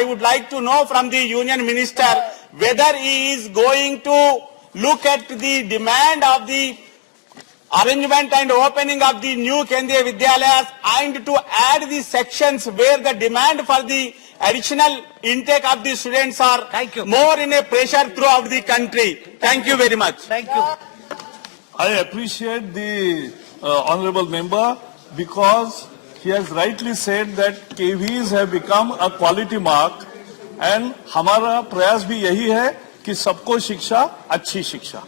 I would like to know from the Union Minister whether he is going to look at the demand of the arrangement and opening of the new Kendriya Vidyalayas and to add the sections where the demand for the additional intake of the students are more in a pressure throughout the country. Thank you very much. Thank you. I appreciate the honorable member because he has rightly said that KVs have become a quality mark and हमारा प्रयास भी यही है कि सबको शिक्षा अच्छी शिक्षा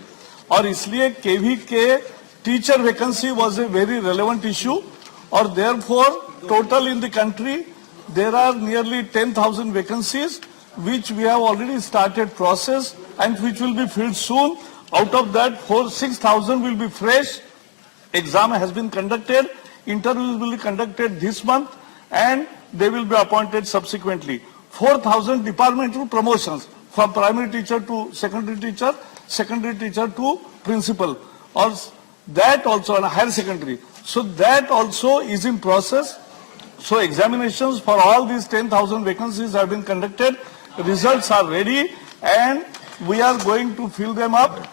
और इसलिए केवी के teacher vacancy was a very relevant issue or therefore total in the country there are nearly 10,000 vacancies which we have already started process and which will be filled soon. Out of that 6,000 will be fresh. Exam has been conducted. Interviews will be conducted this month and they will be appointed subsequently. 4,000 departmental promotions from primary teacher to secondary teacher to principal or that also in higher secondary. So that also is in process. So examinations for all these 10,000 vacancies have been conducted. Results are ready and we are going to fill them up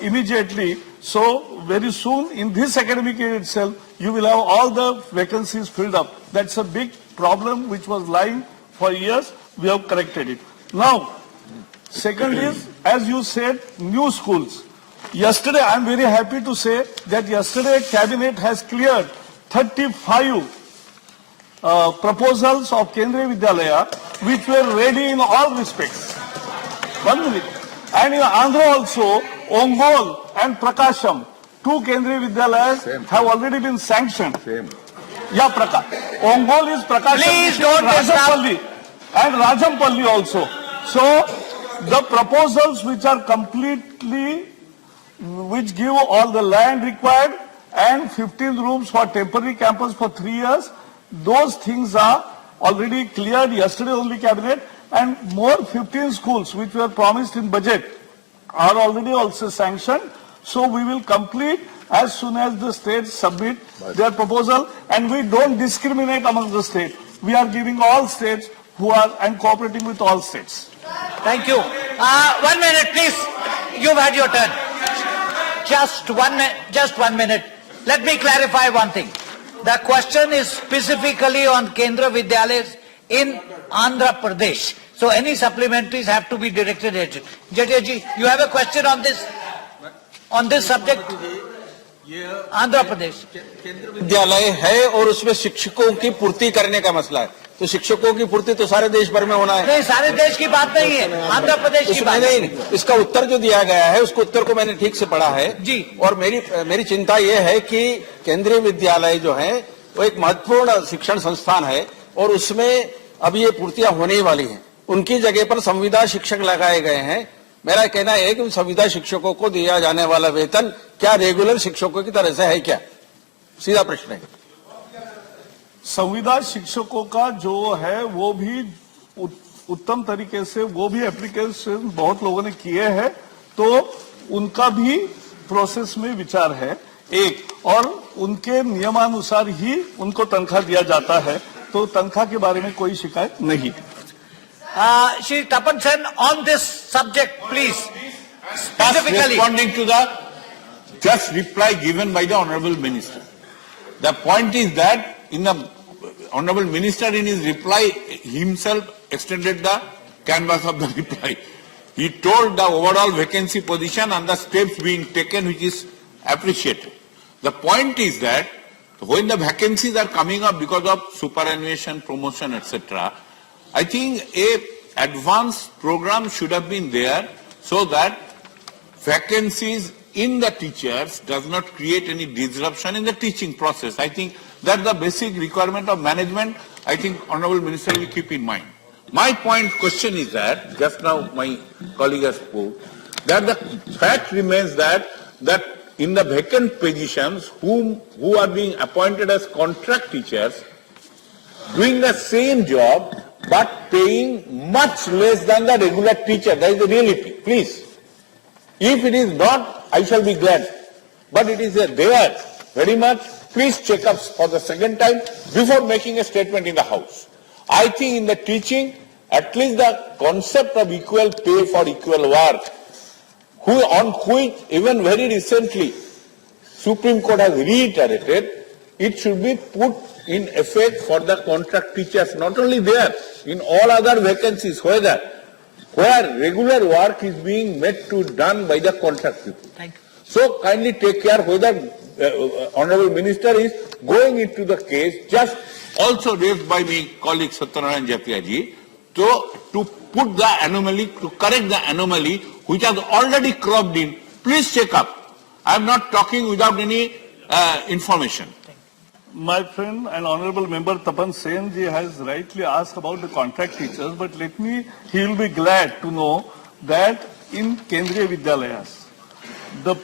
immediately. So very soon in this academic year itself, you will have all the vacancies filled up. That's a big problem which was lying for years. We have corrected it. Now, second is, as you said, new schools. Yesterday, I am very happy to say that yesterday Cabinet has cleared 35 proposals of Kendriya Vidyalaya which were ready in all respects. 1 minute. And in Andhra also, Ongole and Prakasham, 2 Kendriya Vidyalayas have already been sanctioned. Yeah, Ongole is Prakasham. Please don't Rajampalli and Rajampalli also. So, the proposals which are completely, which give all the land required and 15 rooms for temporary campus for 3 years, those things are already cleared yesterday only Cabinet and more 15 schools which were promised in budget are already also sanctioned. So we will complete as soon as the states submit their proposal and we don't discriminate among the states. We are giving all states who are and cooperating with all states. Thank you. 1 minute, please. You've had your turn. Just 1 minute. Let me clarify one thing. The question is specifically on Kendriya Vidyalayas in Andhra Pradesh. So any supplementaries have to be directed at it. Jadeji, you have a question on this subject? Andhra Pradesh. विद्यालय है और उसमें शिक्षकों की पूर्ति करने का मसला है तो शिक्षकों की पूर्ति तो सारे देश भर में होना है नहीं सारे देश की बात नहीं है आंध्र प्रदेश की बात नहीं इसका उत्तर जो दिया गया है उसको उत्तर को मैंने ठीक से पढ़ा है जी और मेरी चिंता ये है कि केंद्रीय विद्यालय जो है वो एक महत्वपूर्ण शिक्षण संस्थान है और उसमें अब ये पूर्तियां होने ही वाली हैं उनकी जगह पर संविदा शिक्षक लगाए गए हैं मेरा कहना है कि संविदा शिक्षकों को दिया जाने वाला वेतन क्या रेगुलर शिक्षकों की तरह से है क्या सीधा प्रश्न है संविदा शिक्षकों का जो है वो भी उत्तम तरीके से वो भी एप्लीकेशन बहुत लोगों ने किए हैं तो उनका भी प्रोसेस में विचार है एक और उनके नियमानुसार ही उनको तनख्वाह दिया जाता है तो तनख्वाह के बारे में कोई शिकायत नहीं Shri Tapan Sen, on this subject, please. Specifically. Responding to the just reply given by the Honorable Minister. The point is that in the Honorable Minister in his reply himself extended the canvas of the reply. He told the overall vacancy position and the steps being taken which is appreciated. The point is that when the vacancies are coming up because of superannuation, promotion, etc., I think a advanced program should have been there so that vacancies in the teachers does not create any disruption in the teaching process. I think that's the basic requirement of management. I think Honorable Minister will keep in mind. My question is that, just now my colleague has spoke, that the fact remains that in the vacant positions who are being appointed as contract teachers, doing the same job, but paying much less than the regular teacher. That is the reality. Please. If it is not, I shall be glad. But it is there very much. Please check up for the second time before making a statement in the House. I think in the teaching, at least the concept of equal pay for equal work, on which even very recently Supreme Court has reiterated, it should be put in effect for the contract teachers, not only there, in all other vacancies, where regular work is being done by the contract people. Thank you. So kindly take care whether Honorable Minister is going into the case, just also raised by my colleague Satyanarayan Jatia ji, to put the anomaly, to correct the anomaly which has already cropped in. Please check up. I am not talking without any information. My friend and honorable member Tapan Sen ji has rightly asked about the contract teachers, but he will be glad to know that in Kendriya Vidyalayas, the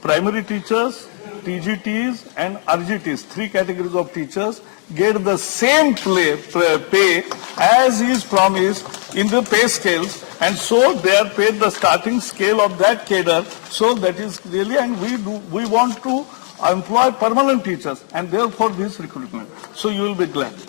primary teachers, TGTs and RGTs, 3 categories of teachers, get the same pay as is promised in the pay scales, and so they are paid the starting scale of that cadre. So that is really, and we want to employ permanent teachers, and therefore this recruitment. So you will be glad.